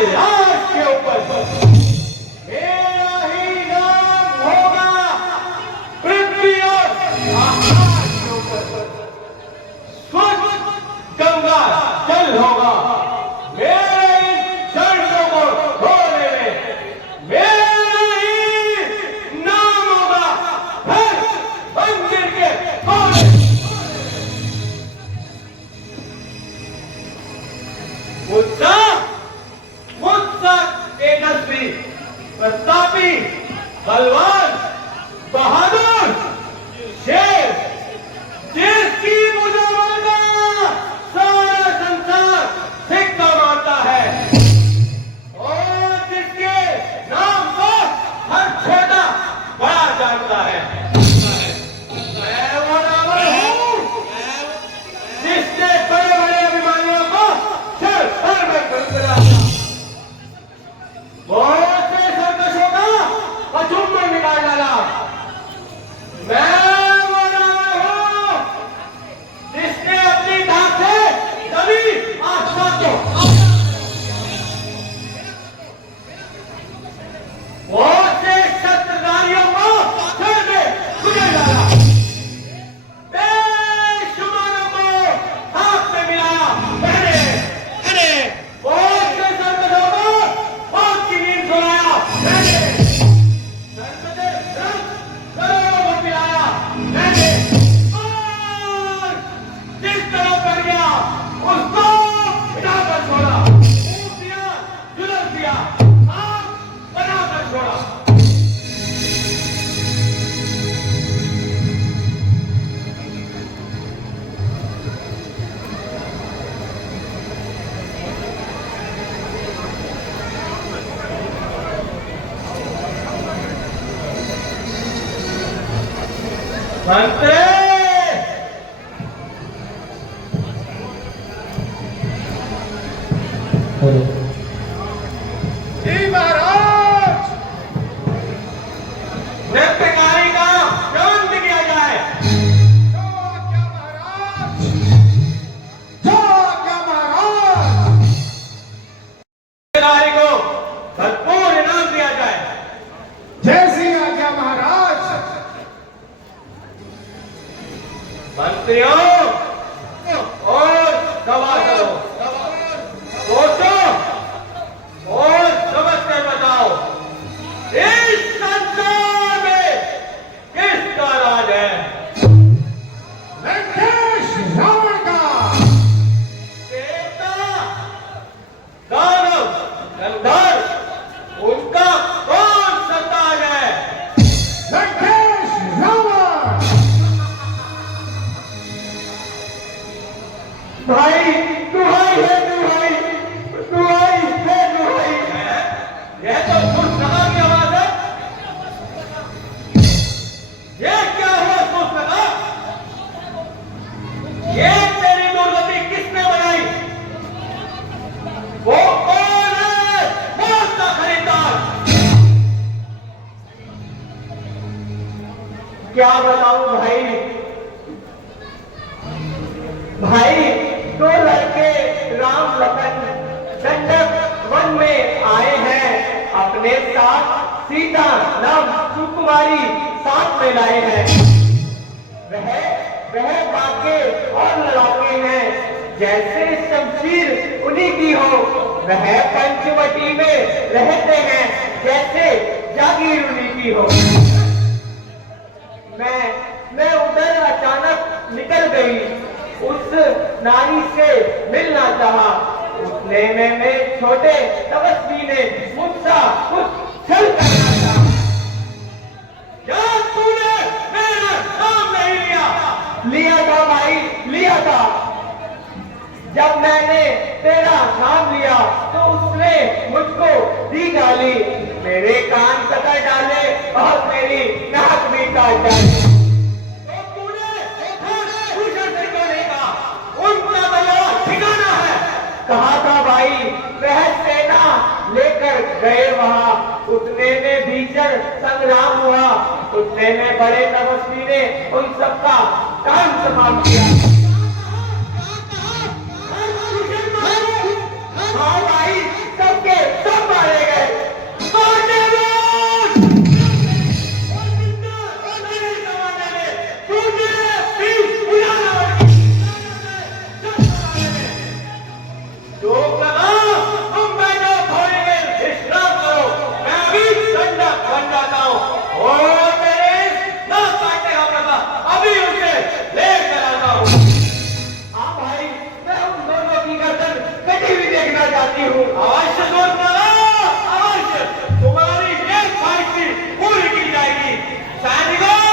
कैलाश के ऊपर मेरा ही नाम होगा, पृथ्वी और आकाश के ऊपर स्वच्छ गंगा जल होगा। मेरे इन चरणों को धोने में मेरा ही नाम होगा, हर मंदिर के कोने। मुझसा तेजस्वी, प्रतापी, बलवान, बहादुर, शेर, जिसकी बुजुर्ग सारा संसार सिक्का मारता है और जिसके नाम को हर छोटा बड़ा जानता है। मैं वो रावण हूँ जिसने बड़े बड़े अभिमानियों को सर सर में खड़खड़ा दिया, बहुत से सर्कसों का हजूम में निकाल डाला। मैं वो रावण हूँ जिसने अपनी धाक से सभी आसमान को, बहुत से शस्त्रधारियों को सर में कुचल डाला, बेशुमारों को हाथ में मिलाया। मैंने बहुत से सर्कसों को मौत की नींद सुलाया। मैंने सर्कसे करोड़ों को पिलाया। मैंने और जिस तरह कर गया उसको मिटाकर छोड़ा, ऊँट दिया, जुलूस दिया, आग बनाकर छोड़ा। मंत्री जी महाराज, नृत्यकारी का प्रबंध किया जाए। जो आज्ञा महाराज, जो आज्ञा महाराज। नृत्यकारी को भरपूर इनाम दिया जाए। जैसी आज्ञा महाराज। मंत्रियों और दवा करो, सोचो और समझ कर बताओ, इस संसार में किसका राज है? लंकेश रावण का। देवता, दानव, गंधर्व, उनका कौन सा ताज है? लंकेश रावण। भाई दुहाई है, दुहाई दुहाई है, दुहाई है। यह तो सुरसगा की आवाज है। यह क्या हुआ सुरसगा? ये तेरी दुर्गति किसने बनाई? वो कौन है? मौत का खरीदार। क्या बताऊं भाई? भाई दो लड़के राम लखन दंडक वन में आए हैं, अपने साथ सीता नाम सुकुमारी साथ में लाए हैं। वह बाके और लड़ाके हैं, जैसे शमशीर उन्हीं की हो। वह पंचवटी में रहते हैं, जैसे जागीर उन्हीं की हो। मैं उधर अचानक निकल गई, उस नारी से मिलना चाहा। उतने में मेरे छोटे तपस्वी ने मुझसे कुछ छल करना चाहा। क्या तूने मेरा नाम नहीं लिया? लिया था भाई, लिया था। जब मैंने तेरा नाम लिया तो उसने मुझको दी डाली, मेरे कान कतर डाले और मेरी नाक भी काट डाली। कहा था भाई, वह सेना लेकर गए वहां। उतने में भीषण संग्राम हुआ, उतने में बड़े तपस्वी ने उन सबका काम समाप्त किया। हाँ भाई, सबके चाहती हूँ। अवश्य दूतमाला, अवश्य तुम्हारी ये ख्वाहिश पूरी की जाएगी। सैनिकों,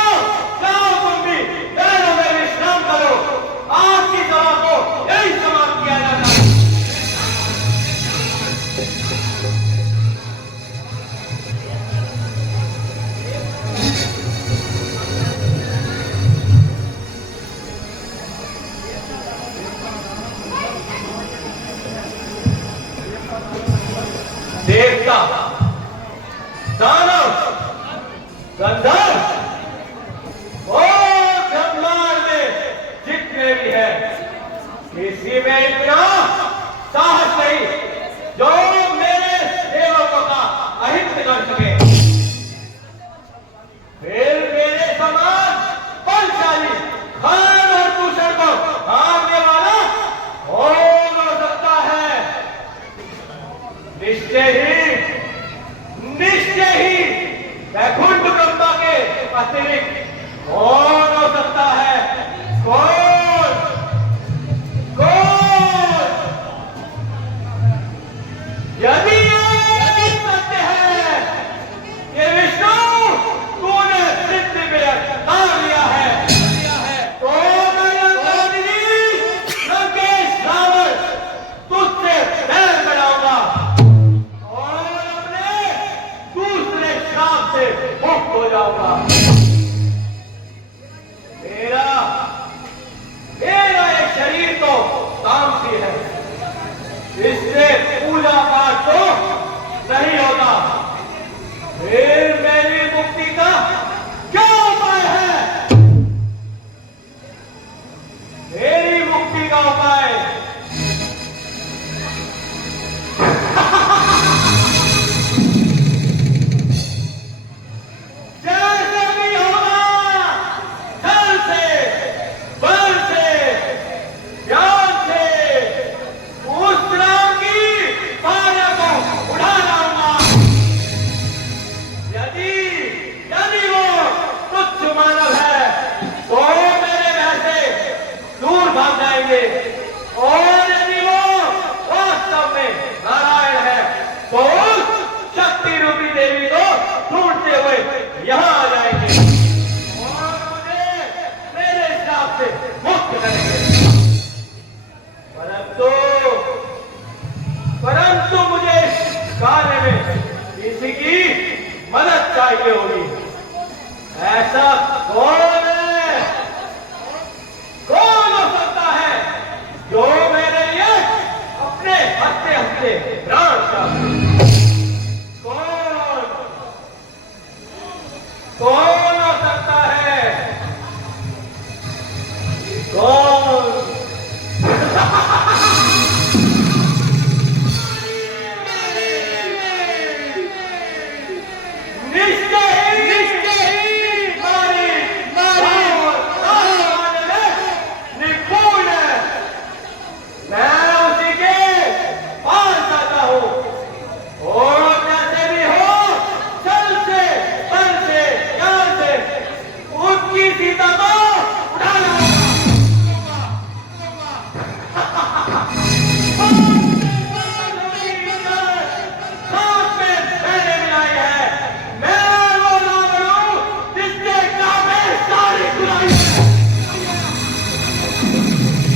जाओ तुम भी पैरों में विश्राम करो। आज की सभा को यही समाप्त किया जाता है। देवता, दानव, गंधर्व, ओ ब्रह्मांड में जितने भी हैं, किसी में इतना साहस नहीं जो मेरे सेवकों का अहित कर सके। फिर मेरे समान बलशाली खान और दूषण को हारने वाला कौन हो सकता है? निश्चय ही वैकुंठ ब्रह्मा के अतिरिक्त कौन हो सकता है? कौन? यदि सत्य है कि विष्णु तूने सिद्धि में अवतार लिया है, तो लंकेश रावण तुझसे बैर बनाऊंगा और अपने दूसरे श्राप से मुक्त हो जाऊंगा। मेरा ये शरीर तो तामसी है, इससे पूजा पाठ तो नहीं होता। फिर मेरी मुक्ति का क्या उपाय है? मेरी मुक्ति का उपाय जैसे भी होगा, धन से, बल से, ज्ञान से उस राम की भार्या को उठा लाऊंगा। यदि वो तुच्छ मानव है तो मेरे वैसे दूर भाग जाएंगे, और यदि वो वास्तव में नारायण है तो उस शक्ति रूपी देवी को ढूंढते हुए यहाँ आ जाएंगे और मुझे मेरे हिसाब से मुक्त करेंगे। परंतु मुझे इस कार्य में किसी की मदद चाहिए होगी। ऐसा कौन है? कौन हो सकता है जो मेरे लिए अपने हंसते हंसते प्राण त्याग दे? कौन?